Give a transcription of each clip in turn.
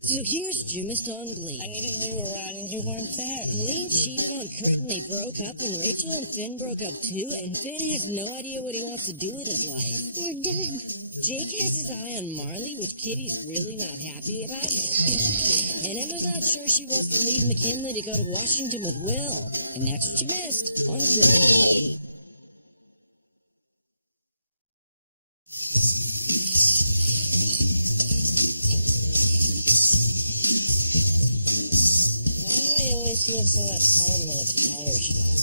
So here's Jimist on Glee. I needed you around and you weren't there. Glee cheated on Kurt and they broke up, and Rachel and Finn broke up too, and Finn has no idea what he wants to do with his life. We're done. Jake has his eye on Marley, which Kitty's really not happy about. And Emma's not sure she wants to leave McKinley to go to Washington with Will. And that's what you missed on Glee. I always feel so at home in a tire shop.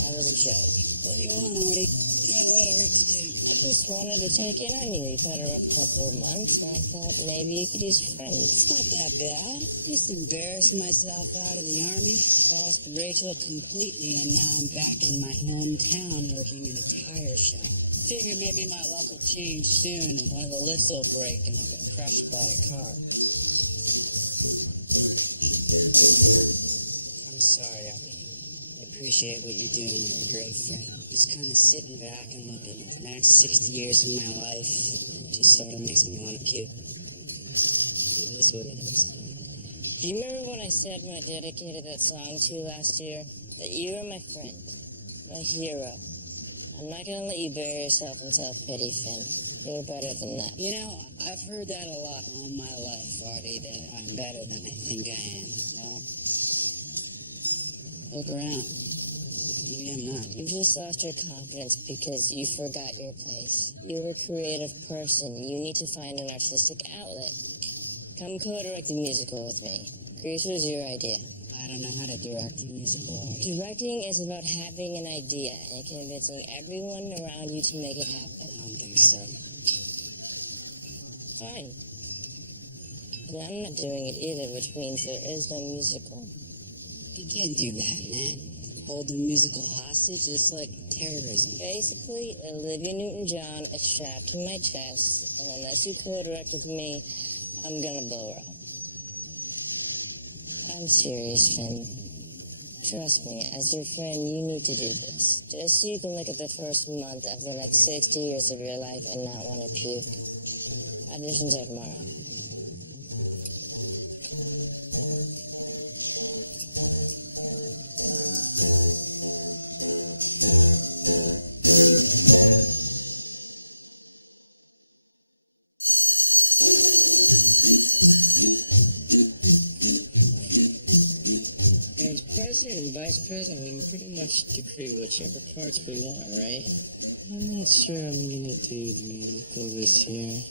That was a joke. What do you want, Artie? I got a lot of work to do. I just wanted to check in on you. You've had her up a couple of months, and I thought maybe you could use friends. It's not that bad. Just embarrassed myself out of the Army. Lost Rachel completely, and now I'm back in my hometown working in a tire shop. Figure maybe my luck will change soon, and one of the lifts will break, and I'll get crushed by a car. I'm sorry, Artie. I appreciate what you're doing. You're a great friend. Just kind of sitting back and looking at the next 60 years of my life. It just sort of makes me want to puke. It is what it is. Do you remember when I said when I dedicated that song to you last year? That you are my friend, my hero. I'm not going to let you bury yourself in self-pity, Finn. You're better than that. You know, I've heard that a lot all my life, Artie, that I'm better than I think I am. Well, look around. Maybe I'm not. You just lost your confidence because you forgot your place. You're a creative person. You need to find an artistic outlet. Come co-direct a musical with me. Grease was your idea. I don't know how to direct a musical, Artie. Directing is about having an idea and convincing everyone around you to make it happen. I don't think so. Fine. But I'm not doing it either, which means there is no musical. You can't do that, man. Hold the musical hostage, it's like terrorism. Basically, Olivia Newton-John is strapped to my chest, and unless you co-direct with me, I'm gonna blow her up. I'm serious, Finn. Trust me, as your friend, you need to do this. Just so you can look at the first month of the next 60 years of your life and not want to puke. Auditions are tomorrow. As president and vice president, we can pretty much decree whichever parts we want, right? I'm not sure I'm gonna do the musical this year.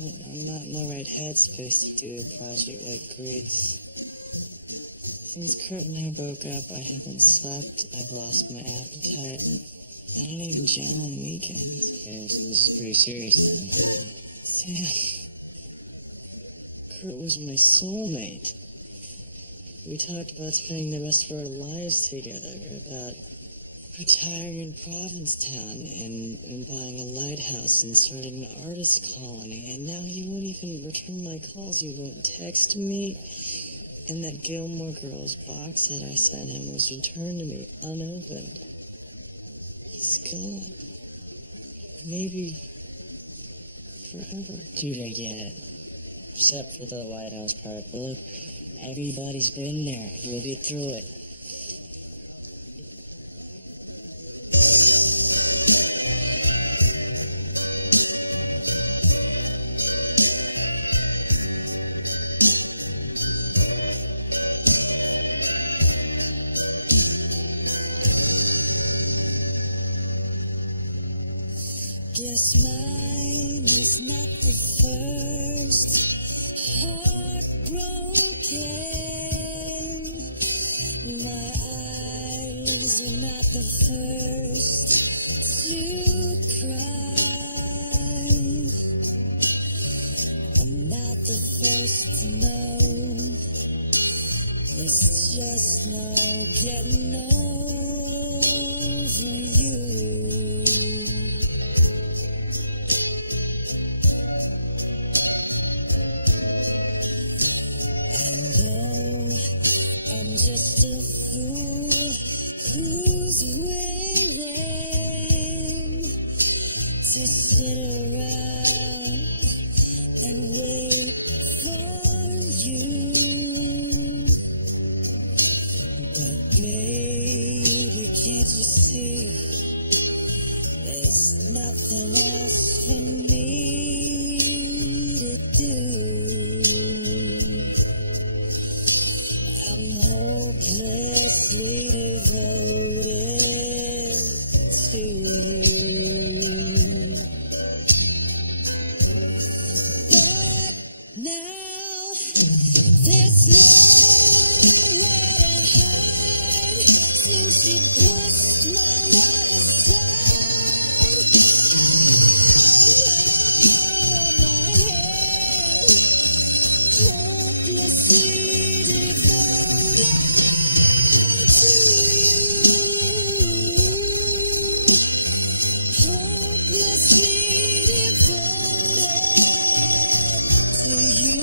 I'm not in the right headspace to do a project like Grease. Since Kurt and I broke up, I haven't slept, I've lost my appetite, and I don't even gel on weekends. Okay, so this is pretty serious then. Sam, Kurt was my soulmate. We talked about spending the rest of our lives together, about retiring in Provincetown and buying a lighthouse and starting an artist colony, and now he won't even return my calls, he won't text me, and that Gilmore Girls box that I sent him was returned to me unopened. He's gone. Maybe forever. Dude, I get it. Except for the lighthouse part. But look, everybody's been there. You'll be through it. Guess mine is not the first heartbroken. My eyes are not the first to cry. I'm not the first to know. It's just no getting over you. I'm just a fool who's waiting to sit around and wait for There's nowhere to hide since you pushed my love aside. I'm out of my head, hopelessly devoted to you. Hopelessly devoted to you.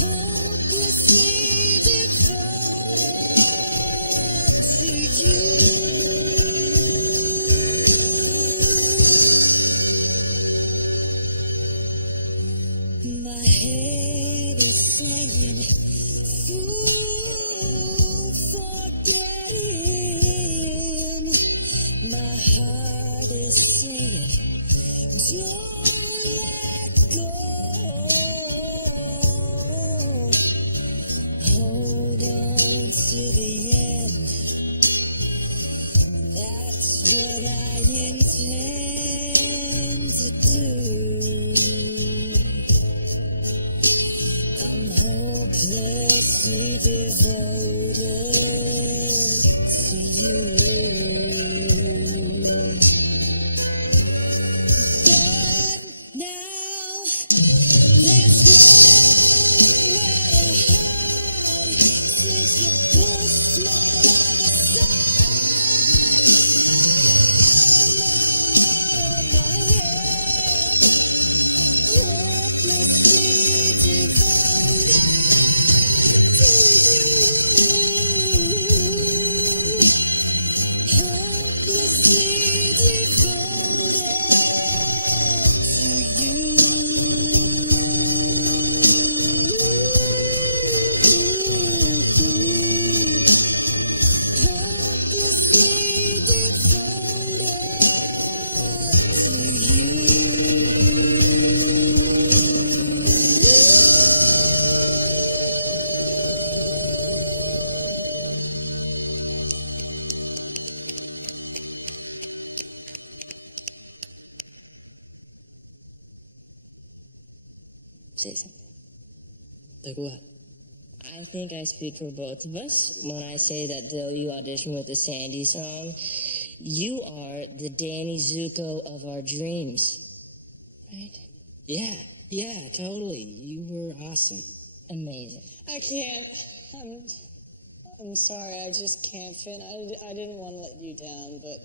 Hopelessly devoted to you. My head is saying, fool, forget him. My heart is saying, don't let go. Hold on to the end. That's what I intend to do. I'm hopelessly devoted to you. But now there's nowhere to hide since you pushed my love aside. I'm out of my head, hopelessly devoted to you. Hopelessly devoted to you. Hopelessly devoted to you. Say something. Like what? I think I speak for both of us when I say that though you auditioned with the Sandy song, you are the Danny Zuko of our dreams. Right? Yeah, totally. You were awesome. Amazing. I can't. I'm sorry. I just can't fit. I didn't want to let you down, but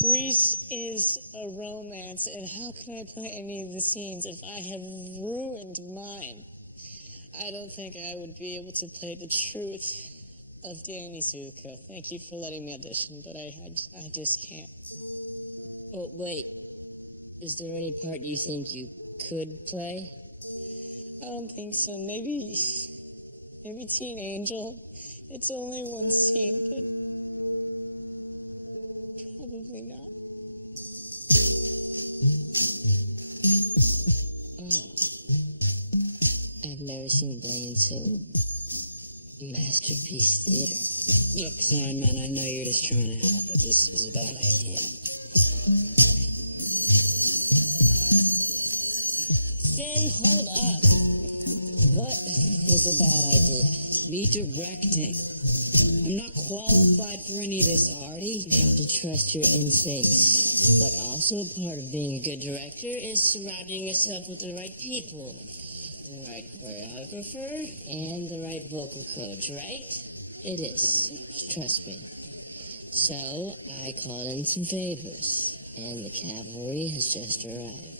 Grease is a romance, and how can I play any of the scenes if I have ruined mine? I don't think I would be able to play the truth of Danny Zuko. Thank you for letting me audition, but I just can't. Oh, wait. Is there any part you think you could play? I don't think so. Maybe Teen Angel. It's only one scene, but probably not. Oh. I've never seen Blaine so masterpiece theater. Look, Sign Man, I know you're just trying to help, but this is a bad idea. Finn, hold up. What was a bad idea? Me directing. I'm not qualified for any of this, Artie. You have to trust your instincts. But also part of being a good director is surrounding yourself with the right people. The right choreographer and the right vocal coach, right? It is. Trust me. So, I called in some favors, and the cavalry has just arrived.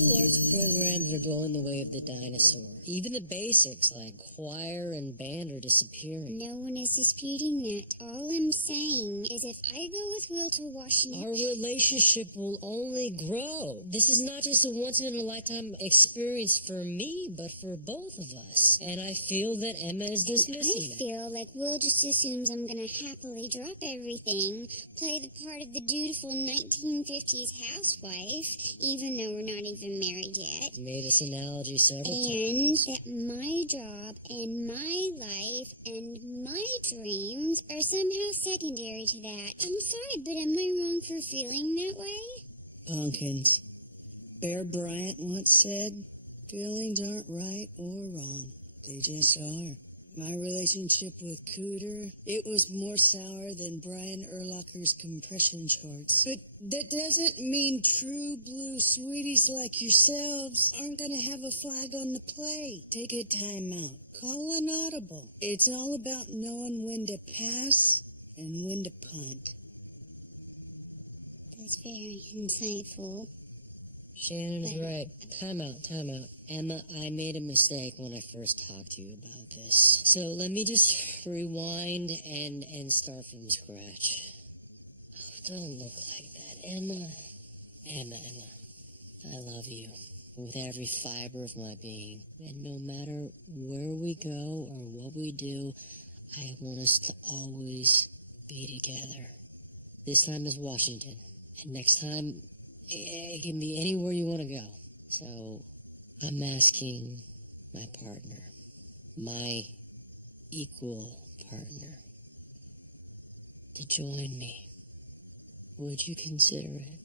Large programs are going the way of the dinosaur. Even the basics like choir and band are disappearing. No one is disputing that. All I'm saying is if I go with Will to Washington... Our relationship will only grow. This is not just a once-in-a-lifetime experience for me, but for both of us. And I feel that Emma is dismissing I feel like Will just assumes I'm gonna happily drop everything, play the part of the dutiful 1950s housewife, even though we're not even married yet. You made this analogy several And times. that my job and my life and my dreams are somehow secondary to that. I'm sorry, but am I wrong for feeling that way? Pumpkins. Bear Bryant once said, feelings aren't right or wrong. They just are. My relationship with Cooter, it was more sour than Brian Urlacher's compression shorts. But that doesn't mean true blue sweeties like yourselves aren't gonna have a flag on the play. Take a time out. Call an audible. It's all about knowing when to pass and when to punt. That's very insightful. Shannon is right. Time out. Emma, I made a mistake when I first talked to you about this. So let me just rewind and start from scratch. Oh, don't look like that. Emma. I love you with every fiber of my being. And no matter where we go or what we do, I want us to always be together. This time is Washington. And next time, it can be anywhere you want to go. So, I'm asking my partner, my equal partner, to join me. Would you consider it?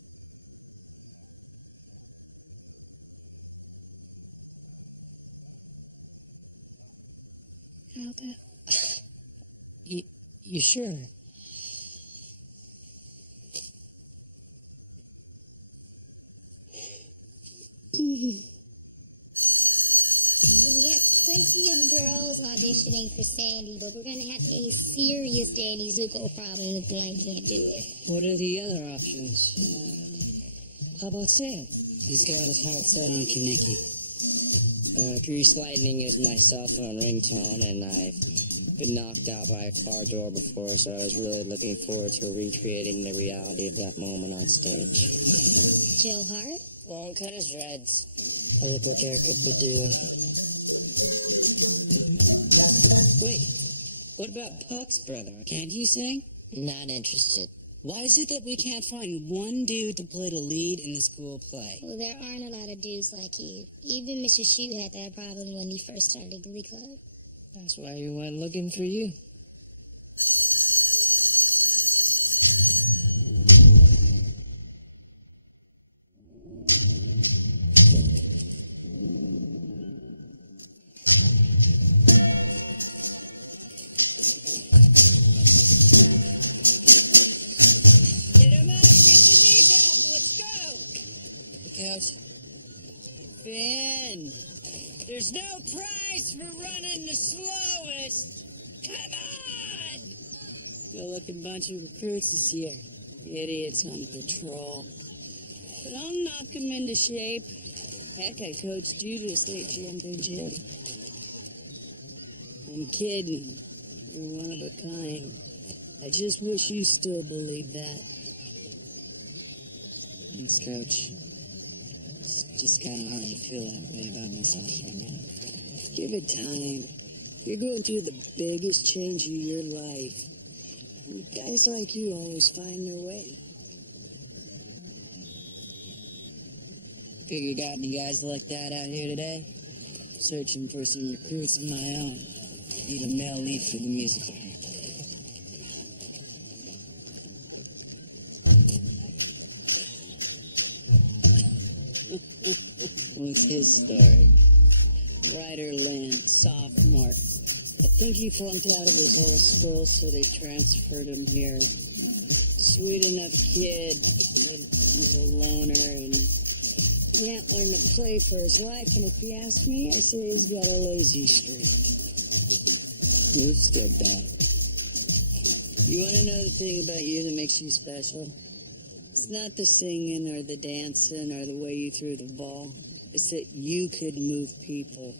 I'll go. You sure? We have plenty of girls auditioning for Sandy, but we're gonna have a serious Danny Zuko problem if Blaine can't do it. What are the other options? How about Sam? He's got his heart set on Kaneki. Grease Lightning is my cell phone ringtone, and I've been knocked out by a car door before, so I was really looking forward to recreating the reality of that moment on stage. Joe Hart? Won't cut his dreads. Oh, look what Erica would do. Wait, what about Puck's brother? Can't he sing? Not interested. Why is it that we can't find one dude to play the lead in the school play? Well, there aren't a lot of dudes like you. Even Mr. Shue had that problem when he first started Glee Club. That's why we went looking for you. Coach. Finn, there's no prize for running the slowest. Come on! Good-looking bunch of recruits this year. Idiots on patrol. But I'll knock them into shape. Heck, I coached you to a state championship. I'm kidding. You're one of a kind. I just wish you still believed that. Thanks, Coach. Just kind of hard to feel that way about myself right now. Give it time. You're going through the biggest change of your life. And guys like you always find their way. Figure you got any guys like that out here today? Searching for some recruits of my own. Need a male lead for the musical. What's his story? Ryder Lynn, sophomore. I think he flunked out of his whole school, so they transferred him here. Sweet enough kid, but he's a loner and can't learn to play for his life. And if you ask me, I say he's got a lazy streak. Moves good, though. You want to know the thing about you that makes you special? It's not the singing or the dancing or the way you threw the ball. is that you could move people.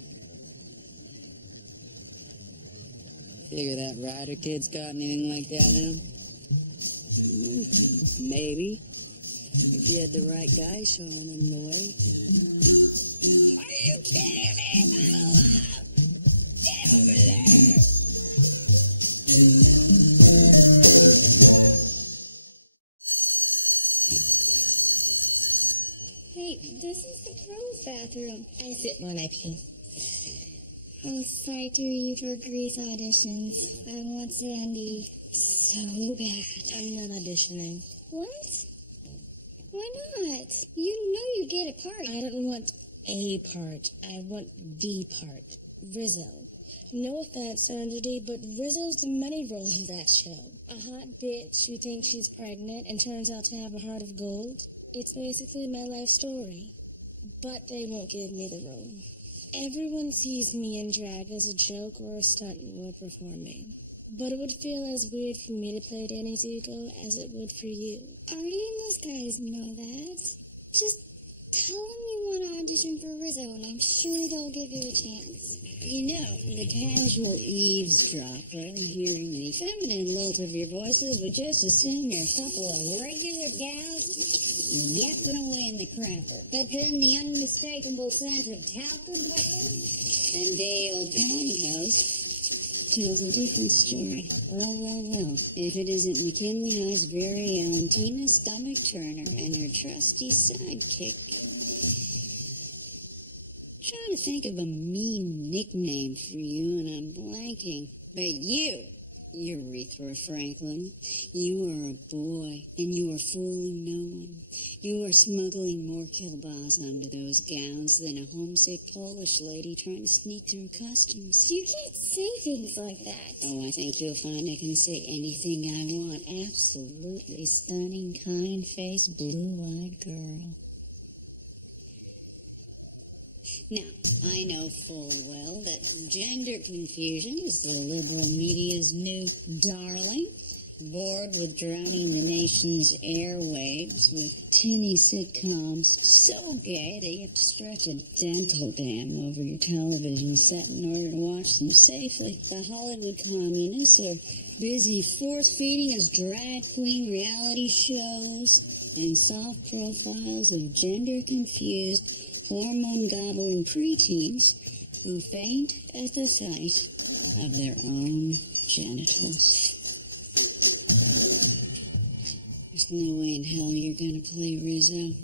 Figure that Ryder kid's got anything like that in him? Maybe. If you had the right guy showing him the way. Are you kidding me? Get over there! Hey, this is the pros bathroom. I sit when I pee. I was psyched to you for Grease auditions. I want Sandy so bad. I'm not auditioning. What? Why not? You know you get a part. I don't want a part. I want the part. Rizzo. No offense, Sandra D, but Rizzo's the money role of that show. A hot bitch who thinks she's pregnant and turns out to have a heart of gold. It's basically my life story. But they won't give me the role. Everyone sees me in drag as a joke or a stunt when we're performing. But it would feel as weird for me to play Danny Zuko as it would for you. Artie and those guys know that. Just tell them you want to audition for Rizzo, and I'm sure they'll give you a chance. You know, the casual eavesdropper hearing the feminine lilt of your voices would just assume you're a couple of regular gals yapping away in the crapper. But then the unmistakable scent of talcum powder and day old pantyhose tells a different story. Well. If it isn't McKinley High's very own Tina Stomach Turner and her trusty sidekick. Trying to think of a mean nickname for you, and I'm blanking. But you, Urethra Franklin, you are a boy, and you are fooling no one. You are smuggling more kielbasa under those gowns than a homesick Polish lady trying to sneak through customs. You can't say things like that. Oh, I think you'll find I can say anything I want. Absolutely stunning, kind-faced, blue-eyed girl. Now, I know full well that gender confusion is the liberal media's new darling, bored with drowning the nation's airwaves with tinny sitcoms so gay that you have to stretch a dental dam over your television set in order to watch them safely. The Hollywood communists are busy force-feeding us drag queen reality shows and soft profiles of gender-confused hormone-gobbling preteens who faint at the sight of their own genitals. There's no way in hell you're going to play Rizzo.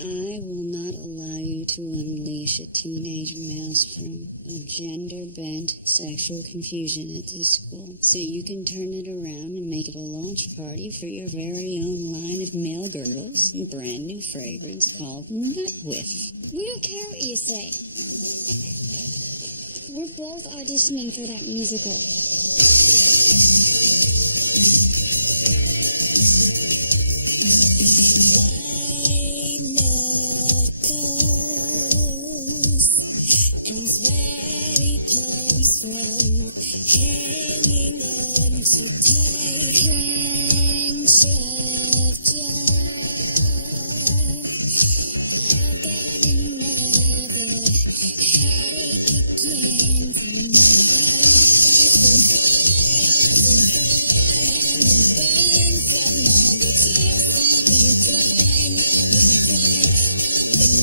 I will not allow you to unleash a teenage maelstrom of gender-bent sexual confusion at this school. So you can turn it around and make it a launch party for your very own line of male girdles and brand new fragrance called Nut Whiff. We don't care what you say. We're both auditioning for that musical. Hanging on to tight hands of joy. I've got another headache again tonight. And the burn from all the tears I've been crying, I've been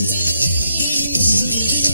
dying on you.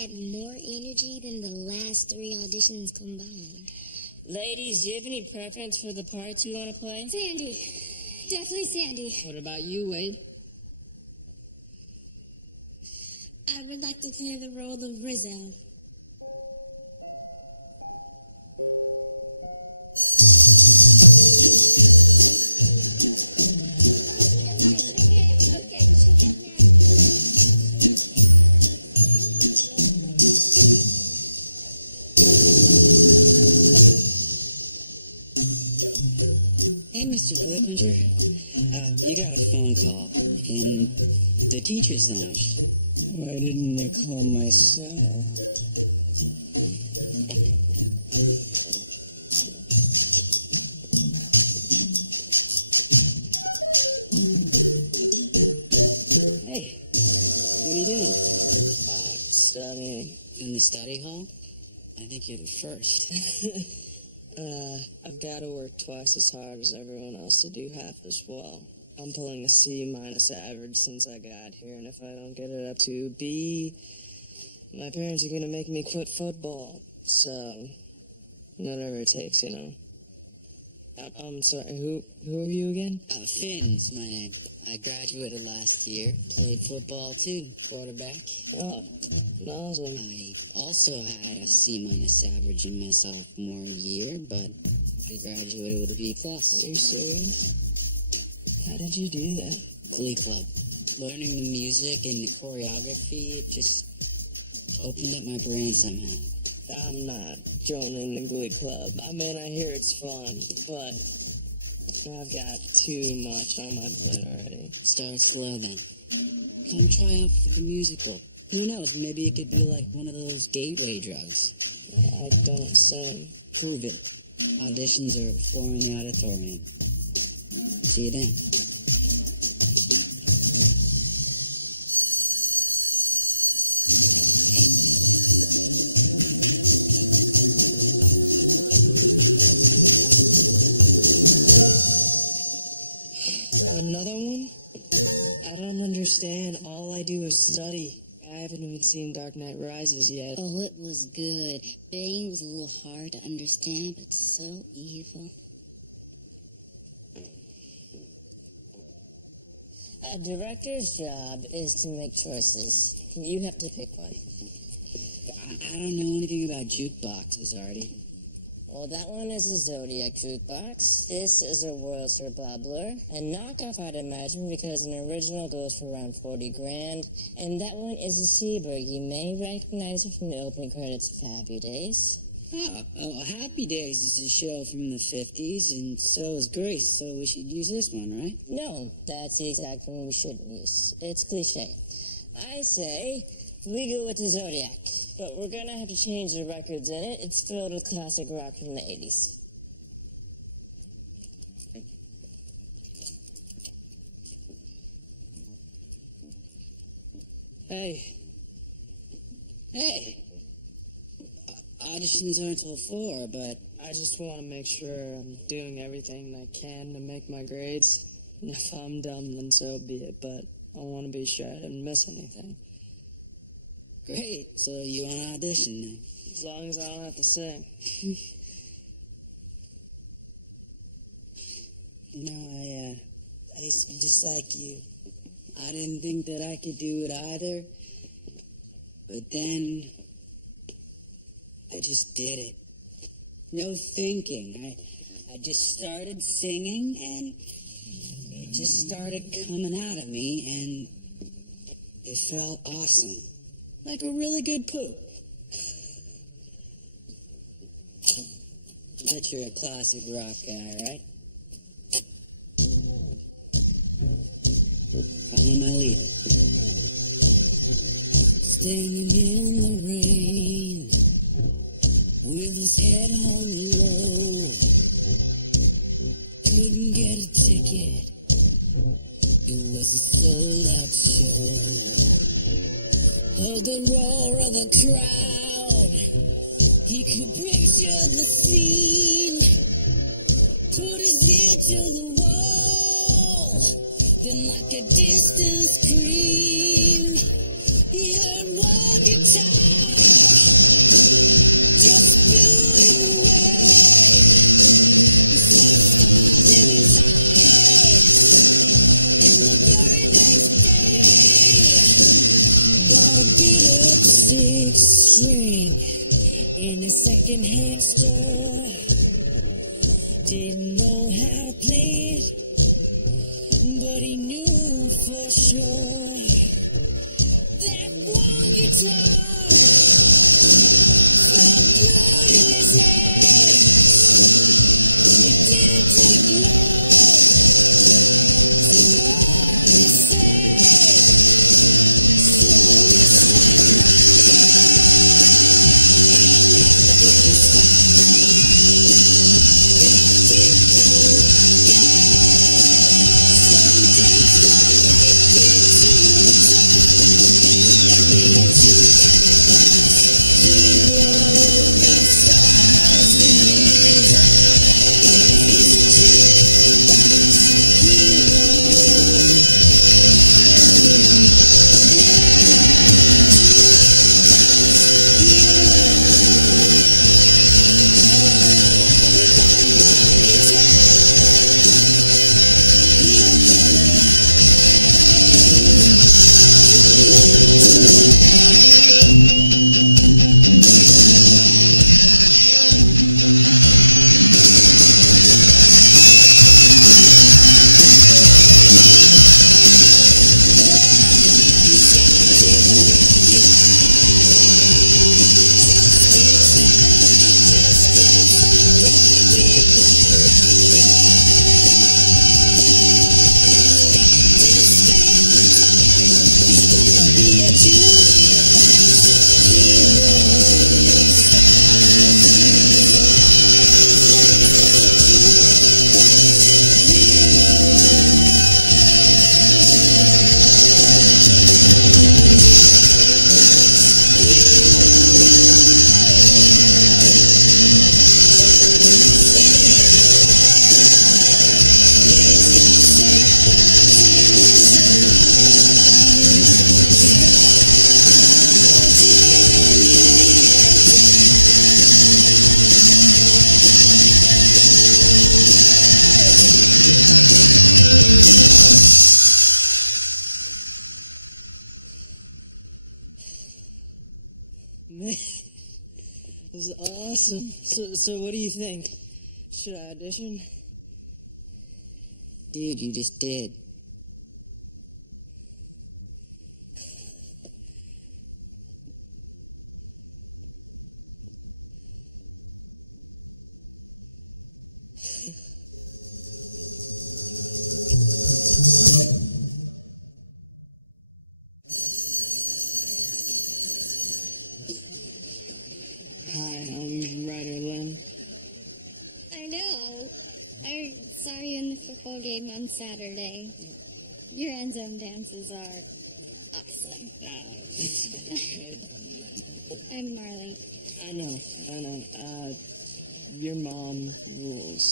had more energy than the last 3 auditions combined. Ladies, do you have any preference for the parts you want to play? Sandy. Definitely Sandy. What about you, Wade? I would like to play the role of Rizzo. Hey, Mr. Blippinger. You got a phone call in the teacher's lounge. Why didn't they call my cell? Hey, what are you doing? Studying. In the study hall? I think you're the first. I've got to work twice as hard as everyone else to do half as well. I'm pulling a C- average since I got here, and if I don't get it up to B, my parents are gonna make me quit football. So, whatever it takes, you know. I'm sorry, who are you again? Finn's my name. I graduated last year. Played football too. Quarterback. Oh, awesome. I also had a C- average in my sophomore year, but I graduated with a B+. Are you serious? How did you do that? Glee Club. Learning the music and the choreography, it just opened up my brain somehow. I'm not joining the Glee Club. I mean, I hear it's fun, but I've got too much on my plate already. Start slow then. Come try out for the musical. Who knows, maybe it could be like one of those gateway drugs. I don't sing. Prove it. Auditions are at 4 in the auditorium. See you then. Another one? I don't understand. All I do is study. I haven't even seen Dark Knight Rises yet. Oh, it was good. Bane was a little hard to understand, but so evil. A director's job is to make choices. You have to pick one. I don't know anything about jukeboxes, Artie. Well, that one is a Zodiac jukebox. This is a Wurlitzer bubbler. A knockoff, I'd imagine, because an original goes for around 40 grand. And that one is a Seaberg. You may recognize it from the opening credits of Happy Days. Oh, Happy Days is a show from the 50s, and so is Grace, so we should use this one, right? No, that's the exact one we shouldn't use. It's cliche. I say we go with the Zodiac, but we're gonna have to change the records in it. It's filled with classic rock from the 80s. Hey, Hey! Auditions aren't till 4, but I just want to make sure I'm doing everything I can to make my grades. And if I'm dumb, then so be it, but I want to be sure I didn't miss anything. great. So you want to audition then? As long as I don't have to sing. You know, I used to be just like you. I didn't think that I could do it either, but then I just did it. No thinking. I just started singing, and it just started coming out of me, and it felt awesome. Like a really good poop. Bet you're a classic rock guy, right? Follow my lead. Standing in the rain, with his head on low, couldn't get a ticket. It was a sold-out show. Heard the roar of the crowd. He could picture the scene. Put his ear to the wall. Then, like a distant scream, he heard one guitar. a beat-up six string in a second-hand store. Didn't know how to play it, but he knew for sure that one guitar felt good in his head. It didn't take long to understand, so he started again. Everybody Man, this is awesome. So what do you think? Should I audition? Dude, you just did. Hi, I'm Ryder Lynn. I know. I saw you in the football game on Saturday. Your end zone dances are awesome. I'm Marley. I know. Your mom rules.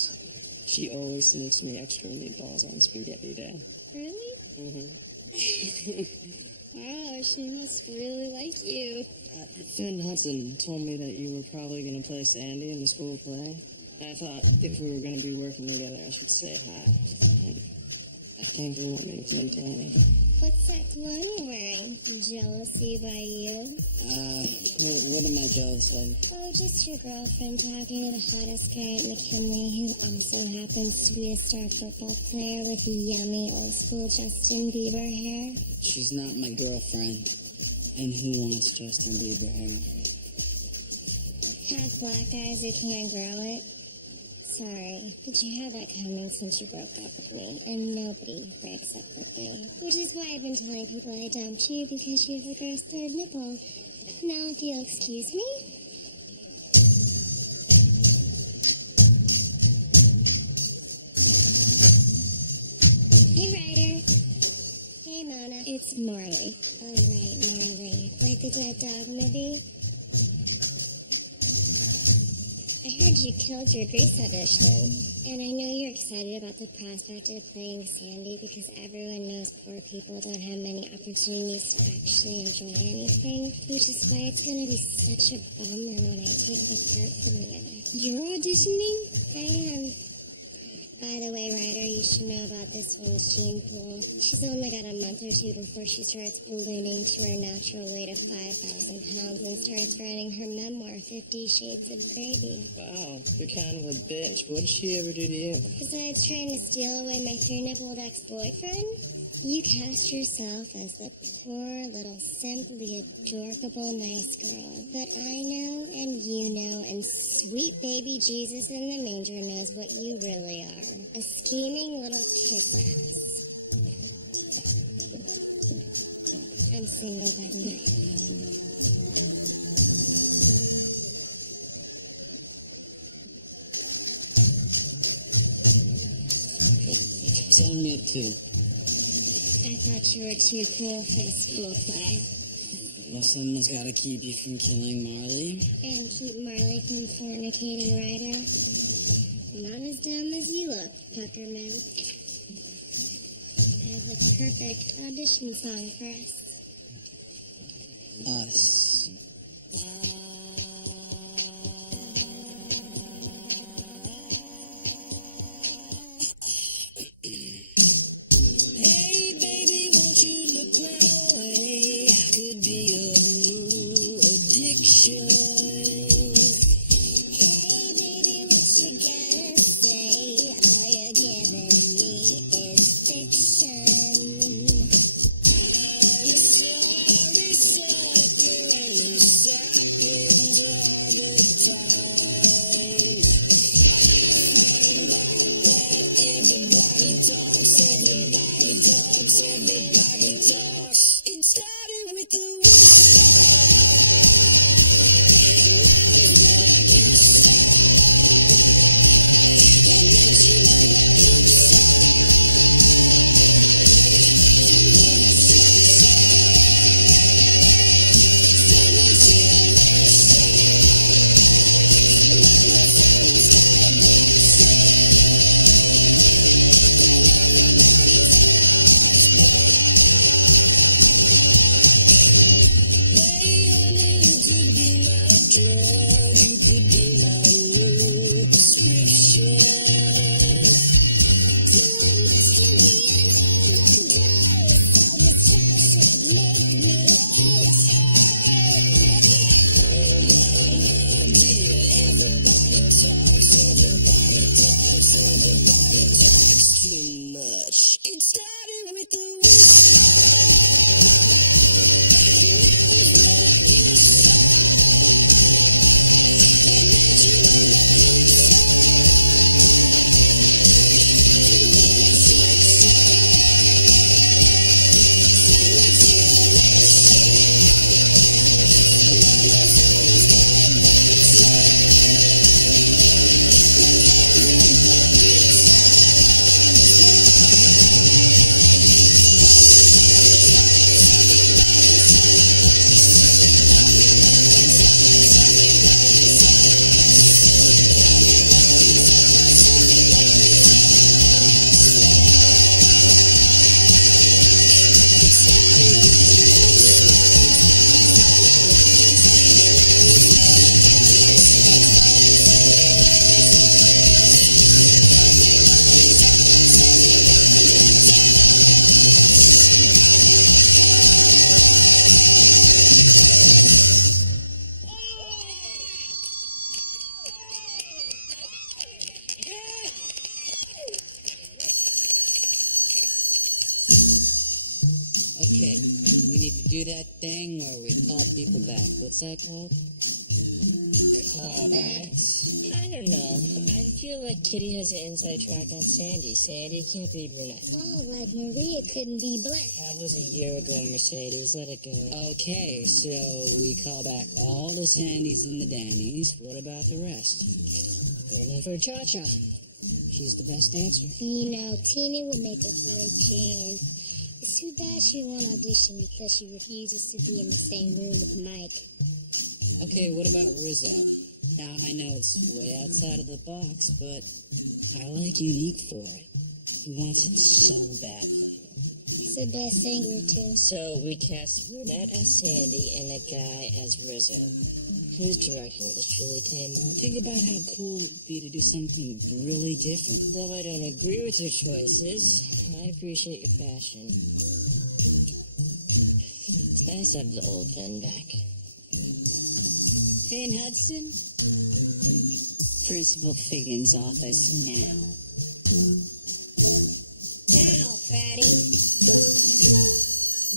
She always sneaks me extra meatballs on spaghetti day. Really? Mm-hmm. Wow, she must really like you. Finn Hudson told me that you were probably going to play Sandy in the school play. I thought if we were going to be working together, I should say hi. And I think they want me to play Danny. What's that cologne you're wearing? Jealousy by you? What am I jealous of? Oh, just your girlfriend talking to the hottest guy at McKinley who also happens to be a star football player with yummy old school Justin Bieber hair. She's not my girlfriend. And who wants Justin Bieber hair? Half black guys who can't grow it. Sorry, but you had that coming since you broke up with me, and nobody breaks up with me. Which is why I've been telling people I dumped you, because you have a gross third nipple. Now, if you'll excuse me. Hey, Ryder. Hey, Mona. It's Marley. Oh, right, Marley. Like the Dead Dog movie? I heard you killed your Grease audition, and I know you're excited about the prospect of playing Sandy because everyone knows poor people don't have many opportunities to actually enjoy anything, which is why it's going to be such a bummer when I take the part from you. You're auditioning? I am. By the way, Ryder, you should know about this one's gene pool. She's only got a month or two before she starts ballooning to her natural weight of 5,000 pounds and starts writing her memoir, 50 Shades of Gravy. Wow, you're kind of a bitch. What did she ever do to you? Besides trying to steal away my three-nippled ex-boyfriend, you cast yourself as the poor little simply adorable nice girl. But I know, and you know, and sweet baby Jesus in the manger knows what you really are. A scheming little kiss-ass. I'm single by night. Tell me it too. I thought you were too cool for the school play. Well, someone's got to keep you from killing Marley. And keep Marley from fornicating Ryder. Not as dumb as you look, Puckerman. I have the perfect audition song for us. Us. Hey, baby, won't you look my way? I could be a new addiction. Hey, baby, what you gotta say? All you're giving me is fiction. I'm sorry, sucker, and this happens all the time. Find out that everybody talks, everybody talks. It started with the and then she walked Hey, honey, you could be my drug, you could be my new prescription. Too much can be an overdose. All this trash should make me addiction. Oh, my dear, everybody talks too much. It started with the Okay, we need to do that thing where we call people back. What's that called? Callbacks? I don't know. I feel like Kitty has an inside track on Sandy. Sandy can't be brunette. Oh, like Maria couldn't be black. That was a year ago, Mercedes. Let it go. Okay, so we call back all the Sandys and the Dannies. What about the rest? We're in for Cha-Cha. She's the best dancer. You know, Tina would make a great Jan. It's too bad she won't audition because she refuses to be in the same room with Mike. Okay, what about Rizzo? Now, I know it's way outside of the box, but I like Unique for it. He wants it so badly. He's the best singer, too. So we cast brunette as Sandy and a guy as Rizzo. Whose direction is truly tame? Think about how cool it would be to do something really different. Though I don't agree with your choices, I appreciate your passion. It's nice to have the old Finn back. Finn Hudson? Principal Figgins' office now. Now, fatty!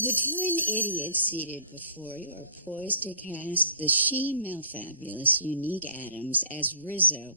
The twin idiots seated before you are poised to cast the she-male fabulous Unique Adams as Rizzo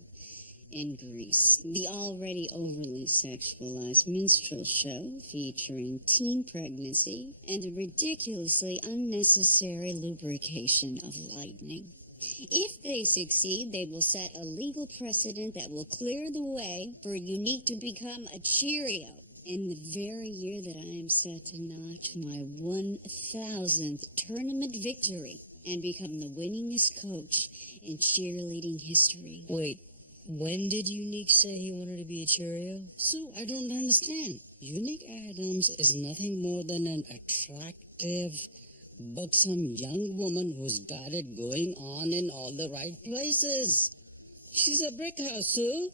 in Grease, the already overly sexualized minstrel show featuring teen pregnancy and a ridiculously unnecessary lubrication of lightning. If they succeed, they will set a legal precedent that will clear the way for Unique to become a Cheerio. In the very year that I am set to notch my 1,000th tournament victory and become the winningest coach in cheerleading history. Wait, when did Unique say he wanted to be a Cheerio? So I don't understand. Unique Adams is nothing more than an attractive, buxom young woman who's got it going on in all the right places. She's a brick house, Sue.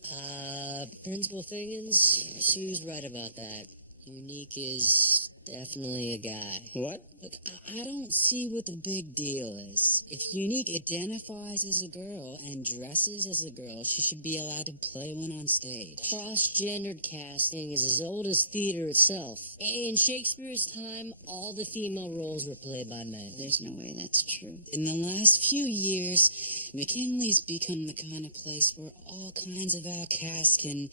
Principal Figgins, Sue's right about that. Unique is definitely a guy. What? Look, I don't see what the big deal is. If Unique identifies as a girl and dresses as a girl, she should be allowed to play one on stage. Cross-gendered casting is as old as theater itself. In Shakespeare's time, all the female roles were played by men. There's no way that's true. In the last few years, McKinley's become the kind of place where all kinds of outcasts can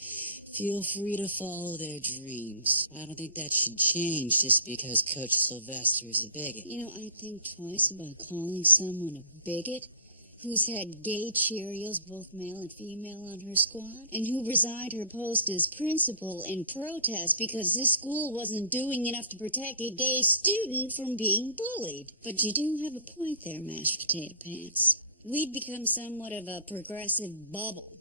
feel free to follow their dreams. I don't think that should change just because Coach Sylvester is a bigot. You know, I think twice about calling someone a bigot who's had gay Cheerios, both male and female, on her squad, and who resigned her post as principal in protest because this school wasn't doing enough to protect a gay student from being bullied. But you do have a point there, mashed potato pants. We'd become somewhat of a progressive bubble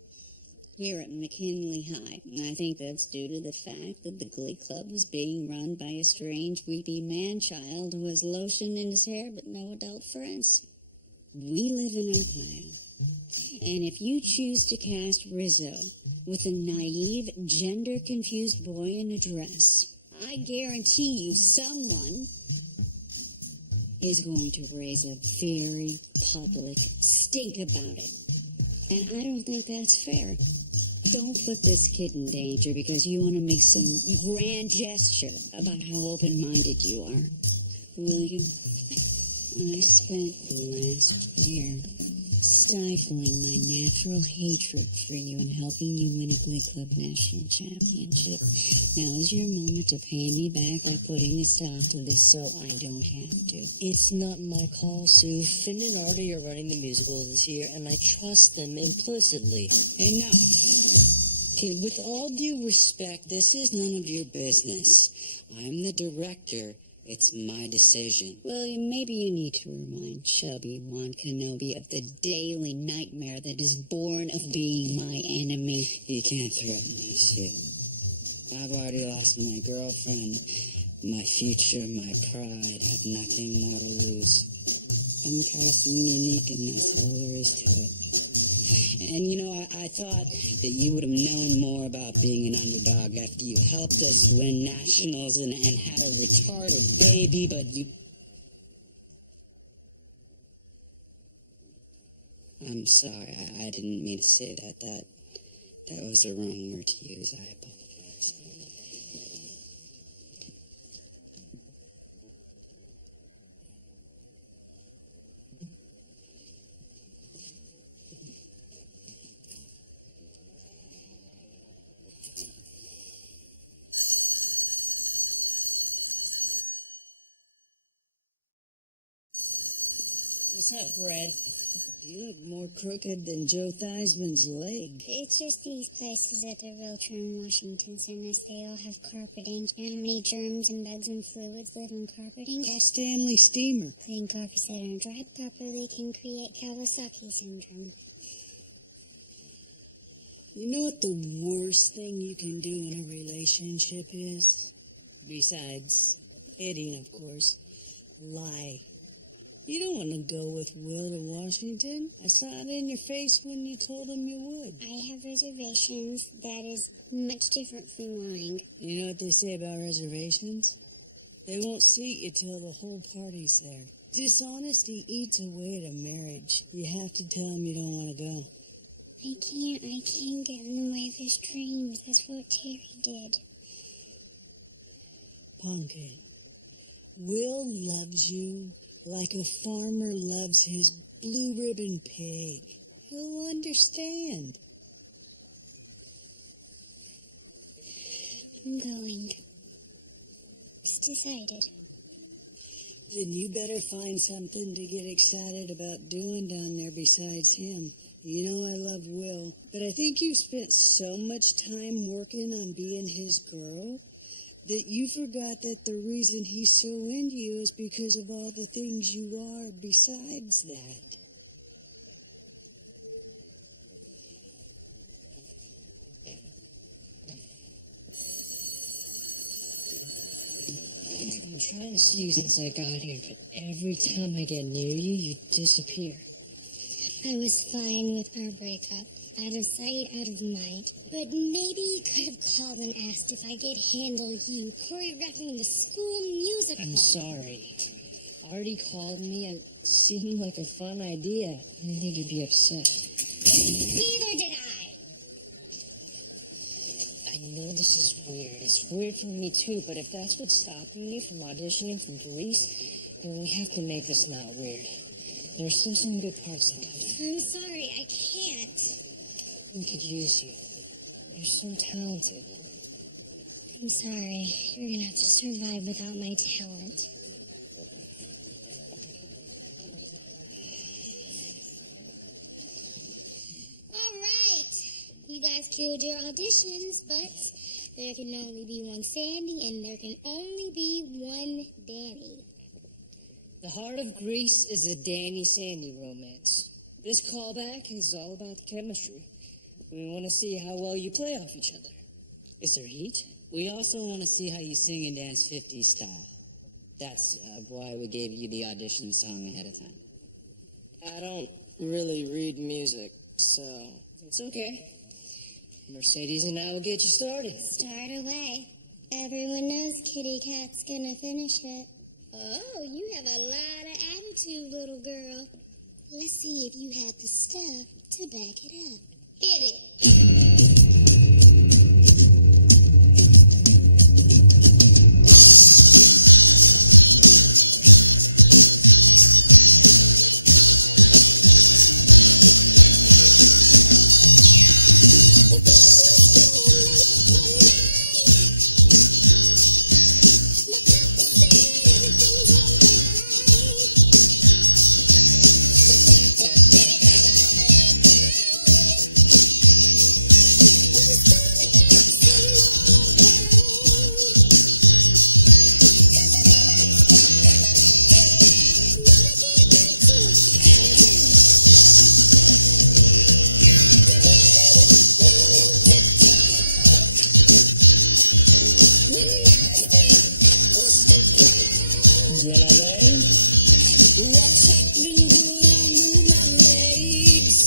here at McKinley High. And I think that's due to the fact that the Glee Club is being run by a strange, weepy man-child who has lotion in his hair but no adult friends. We live in Ohio. And if you choose to cast Rizzo with a naive, gender-confused boy in a dress, I guarantee you someone is going to raise a very public stink about it. And I don't think that's fair. Don't put this kid in danger because you want to make some grand gesture about how open-minded you are. William, I spent the last year stifling my natural hatred for you and helping you win a Glee Club national championship. Now's your moment to pay me back by putting a stop to this so I don't have to. It's not my call, Sue. Finn and Artie are running the musical this year, and I trust them implicitly. Enough. Okay, with all due respect, this is none of your business. I'm the director. It's my decision. William, maybe you need to remind chubby Juan Kenobi of the daily nightmare that is born of being my enemy. You can't threaten me, Sue. I've already lost my girlfriend, my future, my pride. I have nothing more to lose. I'm casting Unique, and that's all there is to it. And, you know, I thought that you would have known more about being an underdog after you helped us win nationals and had a retarded baby, but you... I'm sorry, I didn't mean to say that. That was the wrong word to use. I apologize. What's up, Red? You look more crooked than Joe Theismann's leg. It's just these places at the Realtron Washington Centers, they all have carpeting. You know how many germs and bugs and fluids live on carpeting? Call Stanley Steamer. Clean carpets that aren't dried properly can create Kawasaki syndrome. You know what the worst thing you can do in a relationship is? Besides hitting, of course. Lie. You don't want to go with Will to Washington. I saw it in your face when you told him you would. I have reservations. That is much different from lying. You know what they say about reservations? They won't seat you till the whole party's there. Dishonesty eats away at a marriage. You have to tell him you don't want to go. I can't get in the way of his dreams. That's what Terry did. Pumpkin, Will loves you like a farmer loves his blue ribbon pig. He'll understand. I'm going. It's decided. Then you better find something to get excited about doing down there besides him. You know I love Will, but I think you spent so much time working on being his girl that you forgot that the reason he's so into you is because of all the things you are besides that. I'm trying to see you since I got here, but every time I get near you, you disappear. I was fine with our breakup. Out of sight, out of mind. But maybe you could have called and asked if I could handle you choreographing the school musical. I'm sorry. Artie called me. It seemed like a fun idea. I didn't think you'd be upset. Neither did I. I know this is weird. It's weird for me too, but if that's what's stopping you from auditioning for Grease, then we have to make this not weird. There's still some good parts in it. I'm sorry, I can't. We could use you. You're so talented. I'm sorry. You're gonna have to survive without my talent. Alright. You guys killed your auditions, but there can only be one Sandy and there can only be one Danny. The heart of Grease is a Danny-Sandy romance. This callback is all about the chemistry. We want to see how well you play off each other. Is there heat? We also want to see how you sing and dance 50s style. That's why we gave you the audition song ahead of time. I don't really read music, so... It's okay. Mercedes and I will get you started. Start away. Everyone knows Kitty Cat's gonna finish it. Oh, you have a lot of attitude, little girl. Let's see if you have the stuff to back it up. Hit it. Gentlemen, What's happening when I move my legs?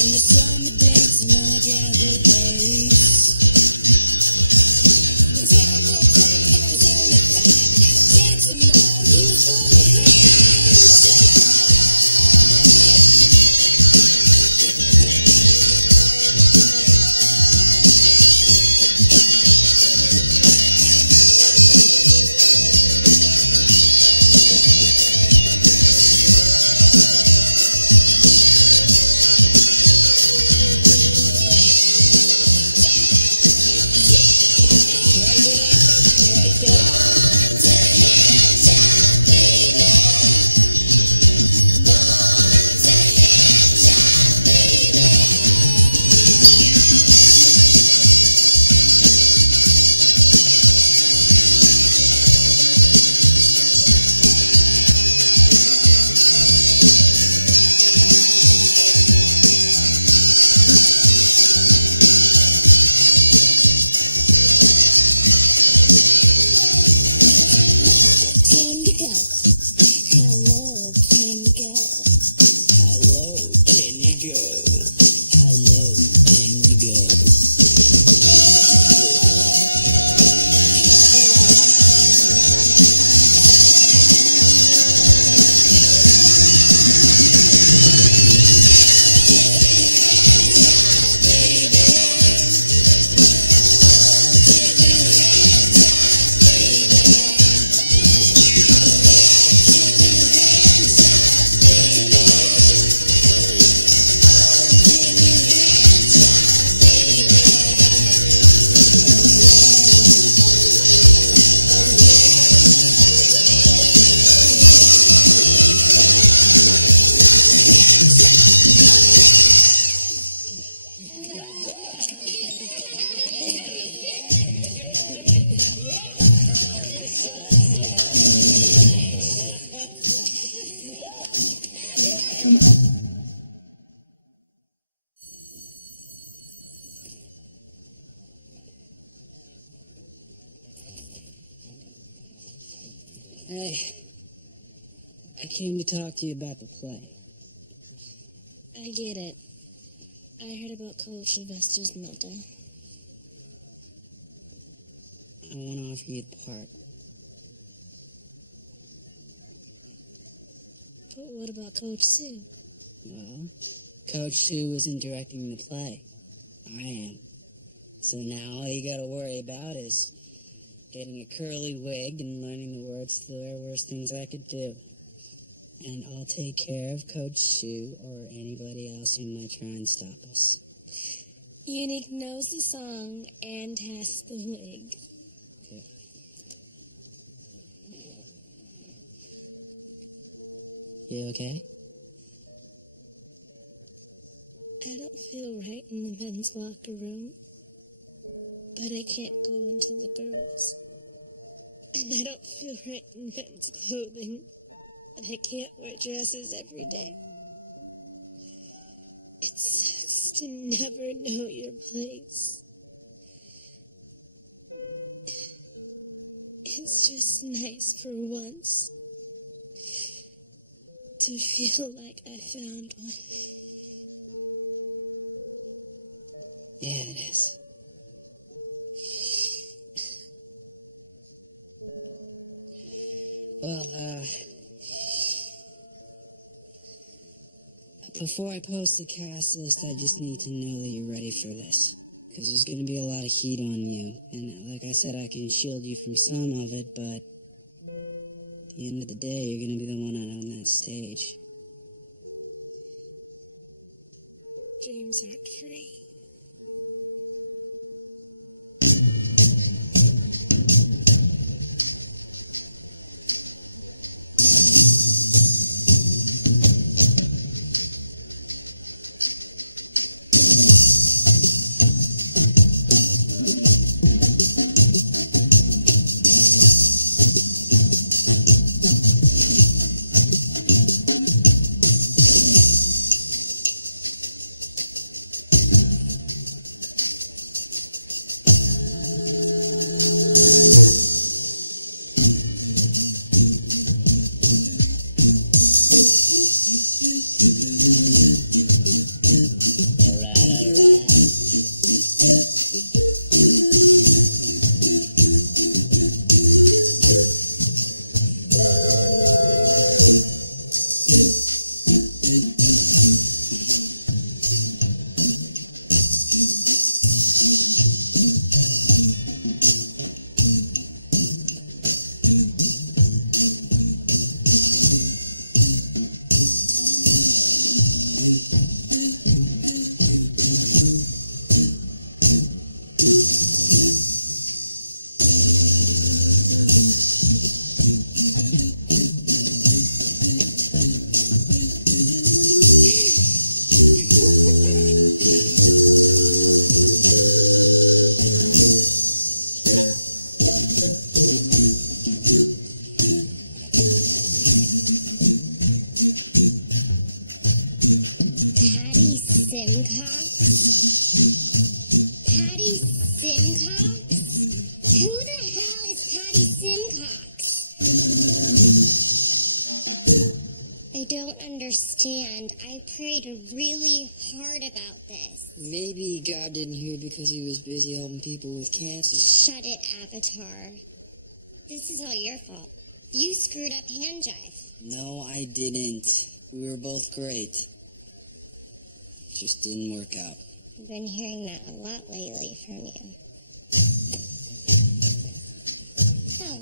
And the song the dancing on a dancing pace. The time for crack, I was only 5, now dancing my beautiful hands. Time to go. How low can you go? How low can you go? How low can you go? Hey, I came to talk to you about the play. I get it. I heard about Coach Sylvester's meltdown. I want to offer you the part. But what about Coach Sue? Well, Coach Sue isn't directing the play. I am. So now all you gotta worry about is getting a curly wig and learning the words to the worst things I could do. And I'll take care of Coach Sue or anybody else who might try and stop us. Unique knows the song and has the wig. Okay. You okay? I don't feel right in the men's locker room, but I can't go into the girls. And I don't feel right in men's clothing, but I can't wear dresses every day. It sucks to never know your place. It's just nice for once to feel like I found one. Yeah, it is. Well, before I post the cast list, I just need to know that you're ready for this. Because there's going to be a lot of heat on you. And like I said, I can shield you from some of it, but at the end of the day, you're going to be the one out on that stage. Dreams aren't free. Simcox? Patty Simcox? Who the hell is Patty Simcox? I don't understand. I prayed really hard about this. Maybe God didn't hear because he was busy helping people with cancer. Shut it, Avatar. This is all your fault. You screwed up hand jive. No, I didn't. We were both great. Just didn't work out. I've been hearing that a lot lately from you. Oh.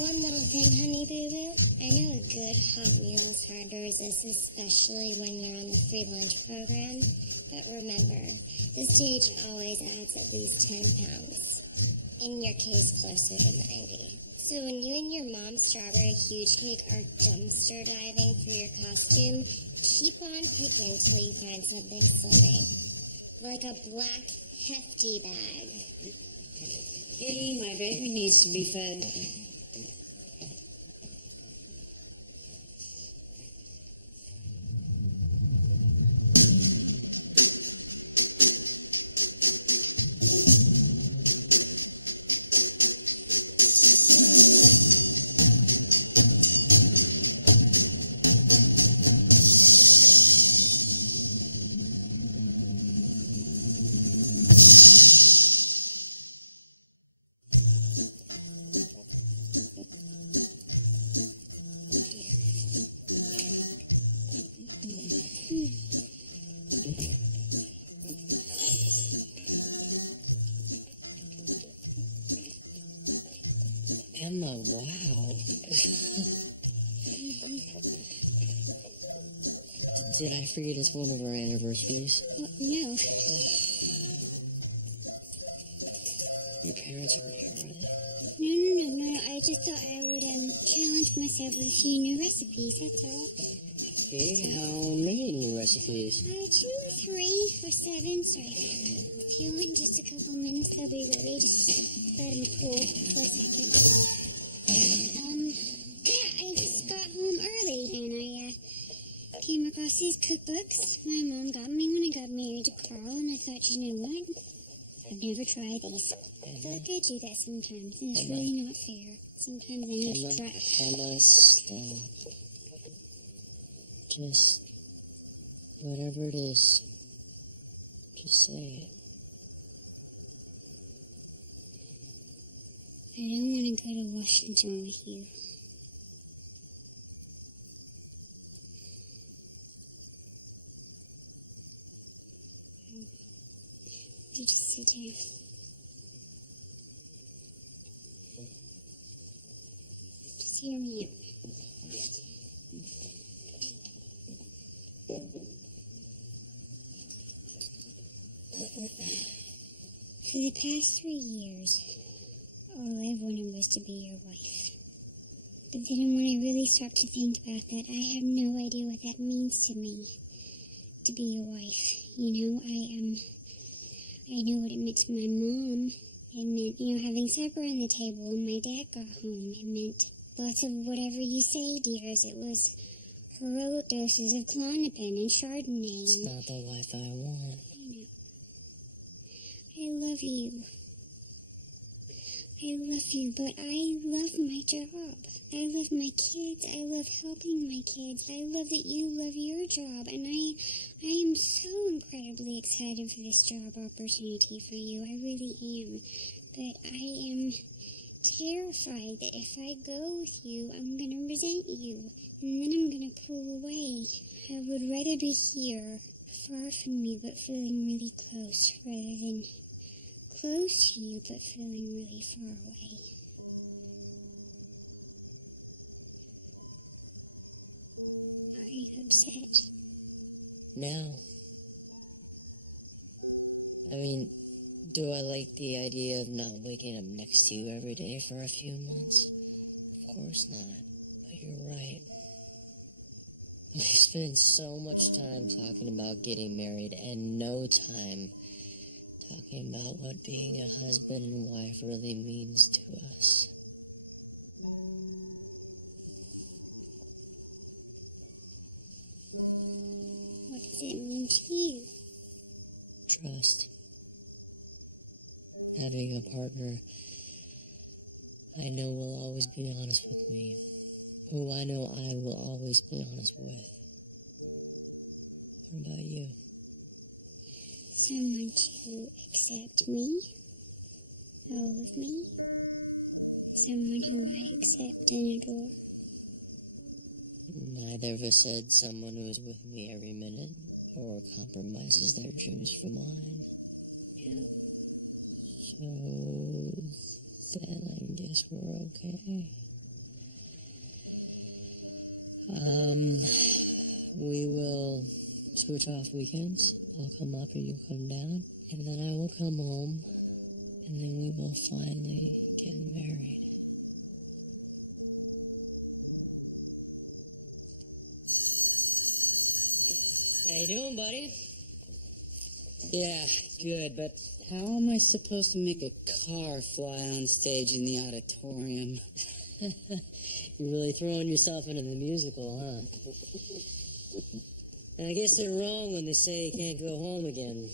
One little thing, honey boo-boo. I know a good hot meal is hard to resist, especially when you're on the free lunch program. But remember, the stage always adds at least 10 pounds. In your case, closer to 90. So when you and your mom's strawberry huge cake are dumpster diving for your costume, keep on picking till you find something slimming. Like a black, hefty bag. Kitty, my baby needs to be fed. Emma, wow. Did I forget it's one of our anniversaries? No. Your parents aren't here, are they? No. I just thought I would challenge myself with a few new recipes, that's all. Okay, how many new recipes? 2, 3, or 7, sorry. If you want just a couple minutes, they'll be ready. Just let them cool for a second. Yeah, I just got home early, and I came across these cookbooks my mom got me when I got married to Carl, and I thought, you know what? I've never tried these. I feel like I do that sometimes, and it's really not fair. Sometimes I need to try. Emma, stop. Just whatever it is, just say it. I don't want to go to Washington with you. You just sit down. Just hear me out. For the past 3 years, all I've wanted was to be your wife. But then when I really start to think about that, I have no idea what that means to me, to be your wife. You know, I know what it meant to my mom. It meant, having supper on the table when my dad got home. It meant lots of whatever you say, dears. It was heroic doses of Klonopin and Chardonnay. It's not the life I want. I know. I love you. I love you, but I love my job. I love my kids. I love helping my kids. I love that you love your job, and I am so incredibly excited for this job opportunity for you. I really am. But I am terrified that if I go with you, I'm going to resent you, and then I'm going to pull away. I would rather be here, far from you, but feeling really close, rather than close to you, but feeling really far away. Are you upset? No. I mean, do I like the idea of not waking up next to you every day for a few months? Of course not. But you're right. We spend so much time talking about getting married and no time talking about what being a husband and wife really means to us. What does it mean to you? Trust. Having a partner I know will always be honest with me. who I know I will always be honest with. What about you? Someone to accept me, all of me. Someone who I accept and adore. Neither of us said someone who is with me every minute or compromises their dreams for mine. No. So then I guess we're okay. We will switch off weekends. I'll come up and you'll come down. And then I will come home. And then we will finally get married. How you doing, buddy? Yeah, good, but how am I supposed to make a car fly on stage in the auditorium? You're really throwing yourself into the musical, huh? And I guess they're wrong when they say you can't go home again.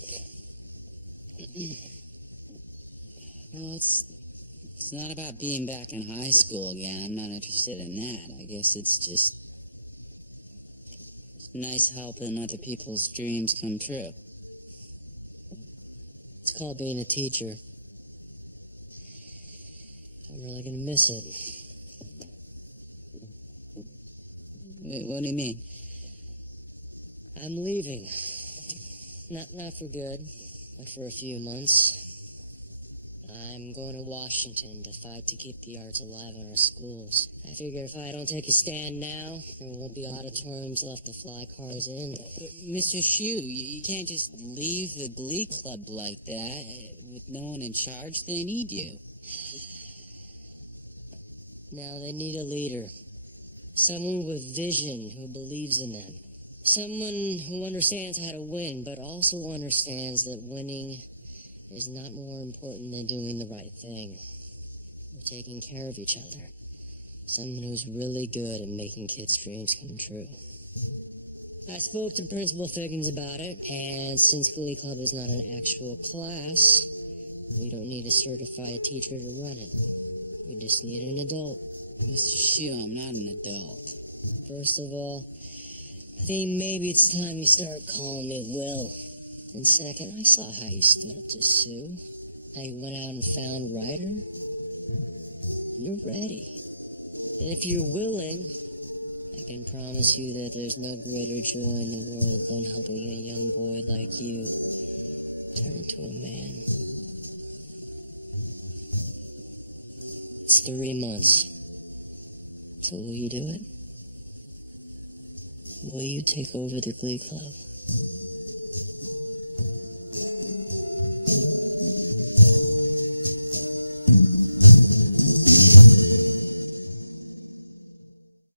Well, it's not about being back in high school again. I'm not interested in that. I guess it's just nice helping other people's dreams come true. It's called being a teacher. I'm really gonna miss it. Wait, what do you mean? I'm leaving. Not for good, but for a few months. I'm going to Washington to fight to keep the arts alive in our schools. I figure if I don't take a stand now, there won't be auditoriums left to fly cars in. But Mr. Shue, you can't just leave the Glee Club like that with no one in charge. They need you. Now they need a leader. Someone with vision who believes in them. Someone who understands how to win, but also understands that winning is not more important than doing the right thing. Or taking care of each other. Someone who's really good at making kids' dreams come true. I spoke to Principal Figgins about it, and since Glee Club is not an actual class, we don't need a certified teacher to run it. We just need an adult. Mr. Shue, I'm not an adult. First of all, I think maybe it's time you start calling me Will. And second, I saw how you stood up to Sue. How you went out and found Ryder. You're ready. And if you're willing, I can promise you that there's no greater joy in the world than helping a young boy like you turn into a man. It's 3 months. So will you do it? Will you take over the Glee Club?